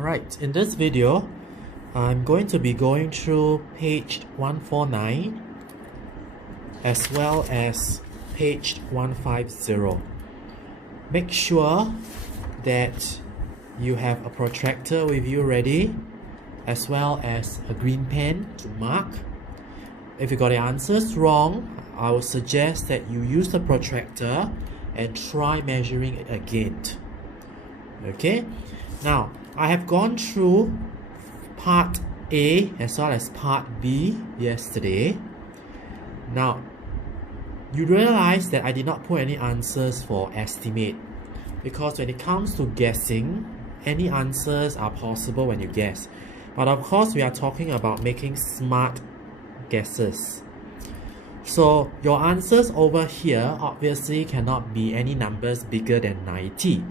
Alright, in this video, I'm going to be going through page 149 as well as page 150. Make sure that you have a protractor with you ready, as well as a green pen to mark. If you got the answers wrong, I would suggest that you use the protractor and try measuring it again. Okay, now I have gone through part A as well as part B yesterday. Now you realize that I did not put any answers for estimate, because when it comes to guessing, any answers are possible when you guess, but of course we are talking about making smart guesses. So your answers over here obviously cannot be any numbers bigger than 90.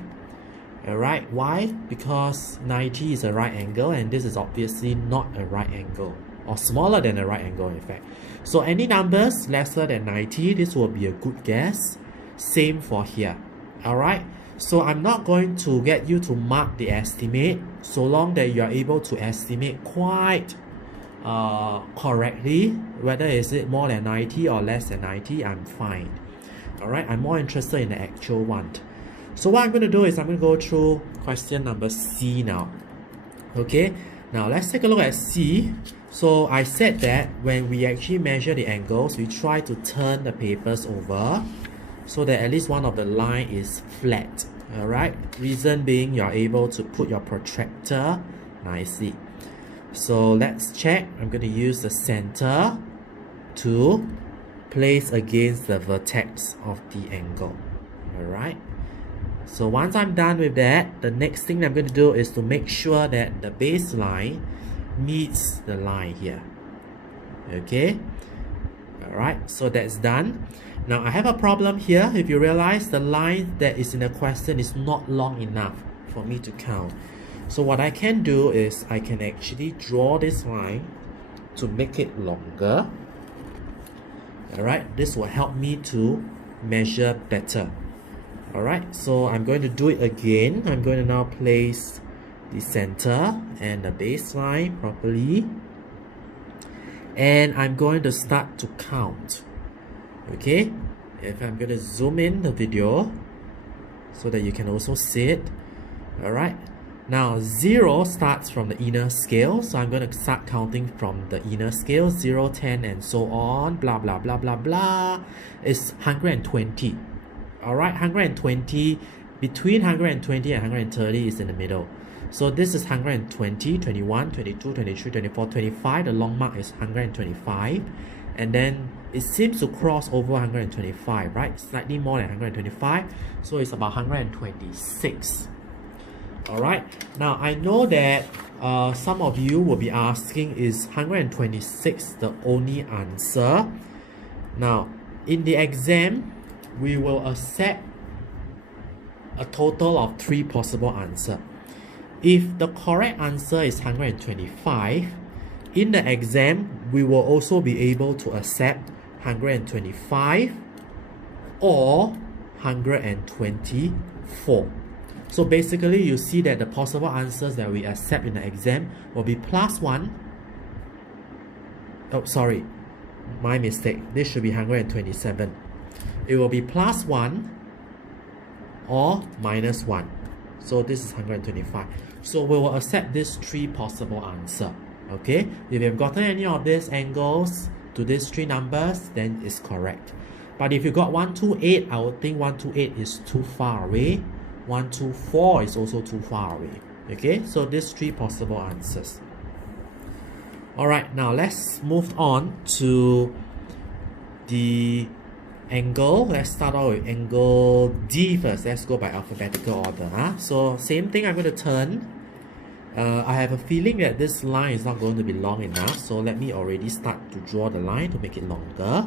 Alright, why? Because 90 is a right angle and this is obviously not a right angle, or smaller than a right angle in fact. So any numbers lesser than 90, this will be a good guess. Same for here. Alright, so I'm not going to get you to mark the estimate so long that you are able to estimate quite correctly. Whether is it more than 90 or less than 90, I'm fine. Alright, I'm more interested in the actual one. So what I'm going to do is I'm going to go through question number C now. Okay, now let's take a look at C. So I said that when we actually measure the angles, we try to turn the papers over so that at least one of the line is flat. Alright, reason being you're able to put your protractor nicely. So let's check. I'm going to use the center to place against the vertex of the angle. Alright, so once I'm done with that, the next thing I'm going to do is to make sure that the baseline meets the line here. Okay, alright, so that's done. Now I have a problem here. If you realize the line that is in the question is not long enough for me to count. So what I can do is I can actually draw this line to make it longer. Alright, this will help me to measure better. Alright, so I'm going to do it again. I'm going to now place the center and the baseline properly. And I'm going to start to count. Okay, if I'm going to zoom in the video so that you can also see it. Alright, now 0 starts from the inner scale. So I'm going to start counting from the inner scale. 0, 10 and so on. Blah, blah, blah, blah, blah. It's 120. Alright, 120, between 120 and 130 is in the middle. So this is 120, 21, 22, 23, 24, 25. The long mark is 125. And then it seems to cross over 125, right? Slightly more than 125. So it's about 126. Alright, now I know that some of you will be asking, is 126 the only answer? Now, in the exam, we will accept a total of 3 possible answers. If the correct answer is 125, in the exam, we will also be able to accept 125 or 124. So basically, you see that the possible answers that we accept in the exam will be +1. Oh, sorry, my mistake. This should be 127. It will be +1 or -1. So this is 125. So we will accept these 3 possible answers. Okay, if you've gotten any of these angles to these 3 numbers, then it's correct. But if you got 128, I would think 128 is too far away. 124 is also too far away. Okay, so these 3 possible answers. Alright, now let's move on to the angle. Let's start out with angle D first. Let's go by alphabetical order. So same thing, I'm going to turn. I have a feeling that this line is not going to be long enough, so let me already start to draw the line to make it longer.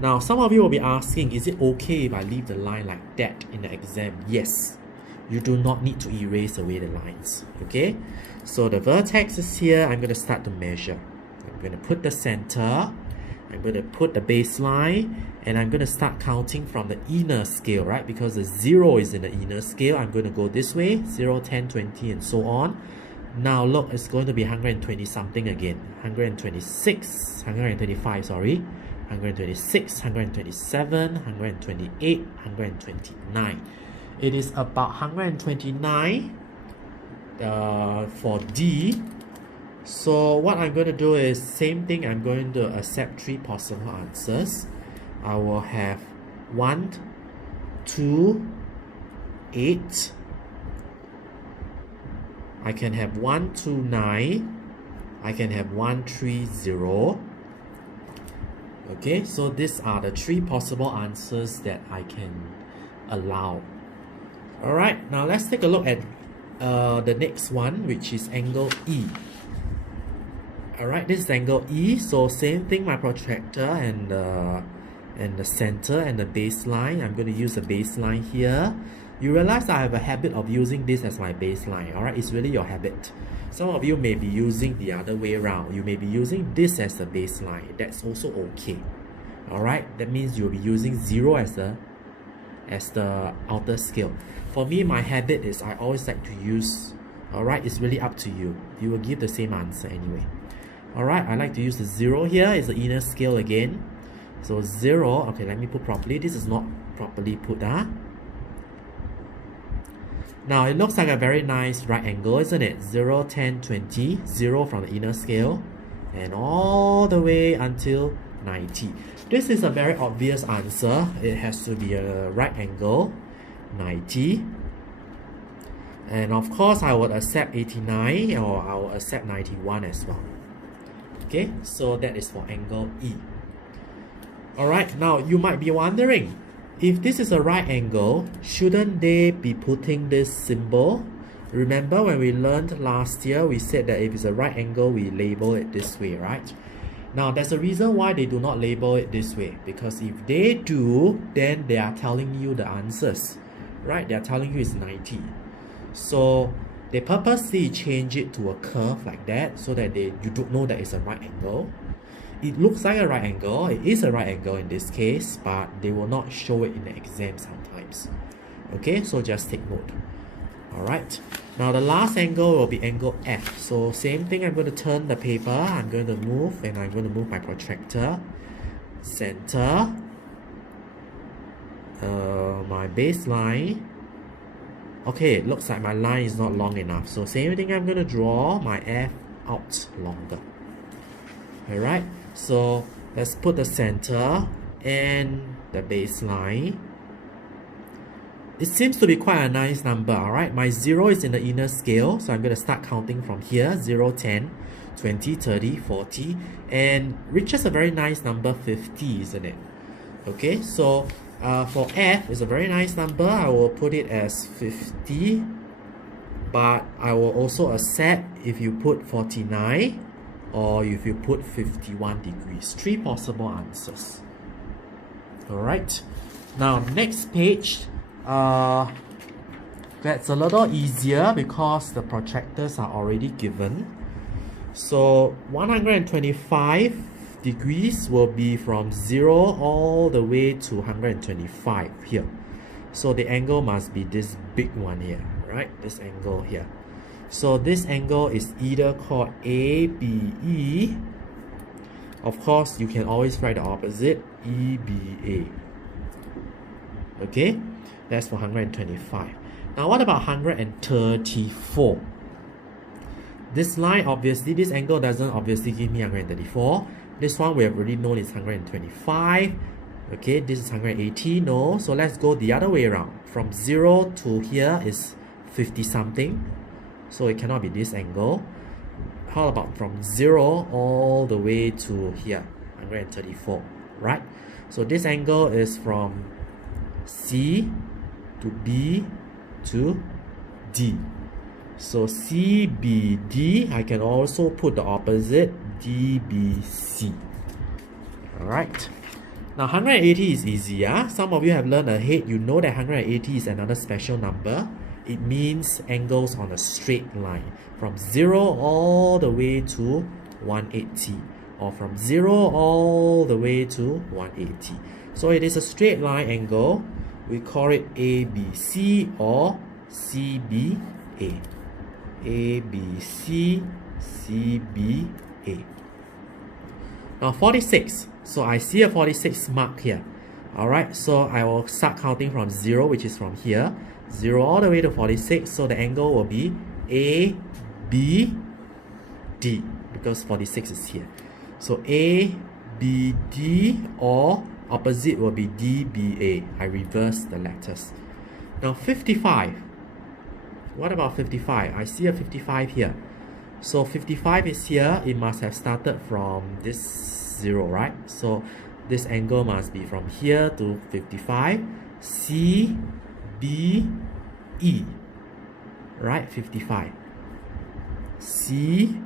Now some of you will be asking, is it okay if I leave the line like that in the exam? Yes, you do not need to erase away the lines. Okay, so the vertex is here. I'm going to start to measure. I'm going to put the center. I'm going to put the baseline and I'm going to start counting from the inner scale, right? Because the 0 is in the inner scale, I'm going to go this way, 0, 10, 20, and so on. Now look, it's going to be 120 something again. 126, 125, sorry. 126, 127, 128, 129. It is about 129 for D. So what I'm going to do is same thing. I'm going to accept 3 possible answers. I will have 1, 2, 8. I can have 1, 2, 9. I can have 1, 3, 0. Okay, so these are the 3 possible answers that I can allow. Alright, now let's take a look at the next one, which is angle E. Alright, this is angle E, so same thing, my protractor and the center and the baseline. I'm going to use the baseline here. You realize I have a habit of using this as my baseline, alright? It's really your habit. Some of you may be using the other way around. You may be using this as the baseline. That's also okay. Alright, that means you'll be using 0 as the outer scale. For me, my habit is I always like to use, alright, it's really up to you. You will give the same answer anyway. Alright, I like to use the 0 here. It's the inner scale again. So 0, okay, let me put properly. This is not properly put, Now it looks like a very nice right angle, isn't it? 0, 10, 20, 0 from the inner scale, and all the way until 90. This is a very obvious answer. It has to be a right angle, 90. And of course, I would accept 89 or I will accept 91 as well. Okay, so that is for angle E. Alright, now you might be wondering, if this is a right angle, shouldn't they be putting this symbol? Remember when we learned last year, we said that if it's a right angle, we label it this way, right? Now, there's a reason why they do not label it this way. Because if they do, then they are telling you the answers, right? They are telling you it's 90. So, they purposely change it to a curve like that so that you don't know that it's a right angle. It looks like a right angle, it is a right angle in this case, but they will not show it in the exam sometimes. Okay, so just take note. Alright, now the last angle will be angle F. So same thing, I'm going to turn the paper, I'm going to move, and I'm going to move my protractor. Center. My baseline. Okay, it looks like my line is not long enough. So same thing, I'm going to draw my F out longer. Alright, so let's put the center and the baseline. It seems to be quite a nice number, alright? My 0 is in the inner scale, so I'm going to start counting from here. 0, 10, 20, 30, 40, and reaches a very nice number, 50, isn't it? Okay, so for F, it's a very nice number. I will put it as 50, but I will also accept if you put 49 or if you put 51 degrees. 3 possible answers. Alright, now next page. That's a little easier because the protractors are already given. So 125 degrees will be from 0 all the way to 125 here. So the angle must be this big one here, right? This angle here. So this angle is either called ABE. Of course, you can always write the opposite, EBA. Okay? That's for 125. Now what about 134? This line, obviously, this angle doesn't obviously give me 134. This one we have already known is 125. Okay, this is 180. No, so let's go the other way around. From 0 to here is 50 something. So it cannot be this angle. How about from 0 all the way to here, 134, right? So this angle is from C to B to D. So CBD, I can also put the opposite, DBC. Alright. Now 180 is easy. Some of you have learned ahead. You know that 180 is another special number. It means angles on a straight line. From 0 all the way to 180. or from 0 all the way to 180. So it is a straight line angle. We call it ABC or CBA. ABC, CBA. Now 46. So I see a 46 mark here. Alright, so I will start counting from 0, which is from here. 0 all the way to 46. So the angle will be ABD, because 46 is here. So ABD, or opposite will be DBA. I reverse the letters. Now 55. What about 55? I see a 55 here. So 55 is here. It must have started from this 0, right? So this angle must be from here to 55. CBE. Right? 55. CBE.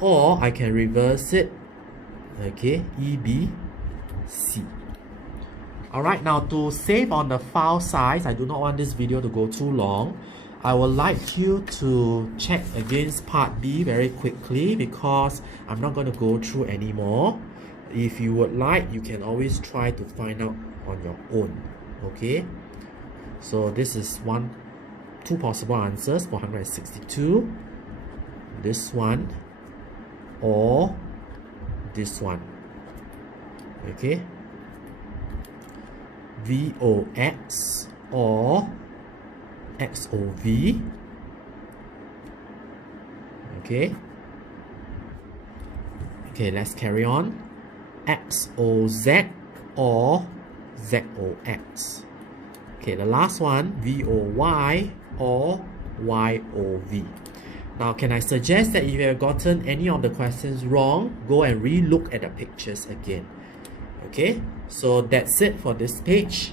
Or I can reverse it. Okay, EBC. Alright, now to save on the file size, I do not want this video to go too long. I would like you to check against part B very quickly, because I'm not going to go through anymore. If you would like, you can always try to find out on your own. Okay, so this is two possible answers for 162. This one or this one. Okay, VOX or XOV. Okay, let's carry on. XOZ or ZOX. Okay, the last one, VOY or YOV. Now, can I suggest that if you have gotten any of the questions wrong, go and re-look at the pictures again. Okay, so that's it for this page.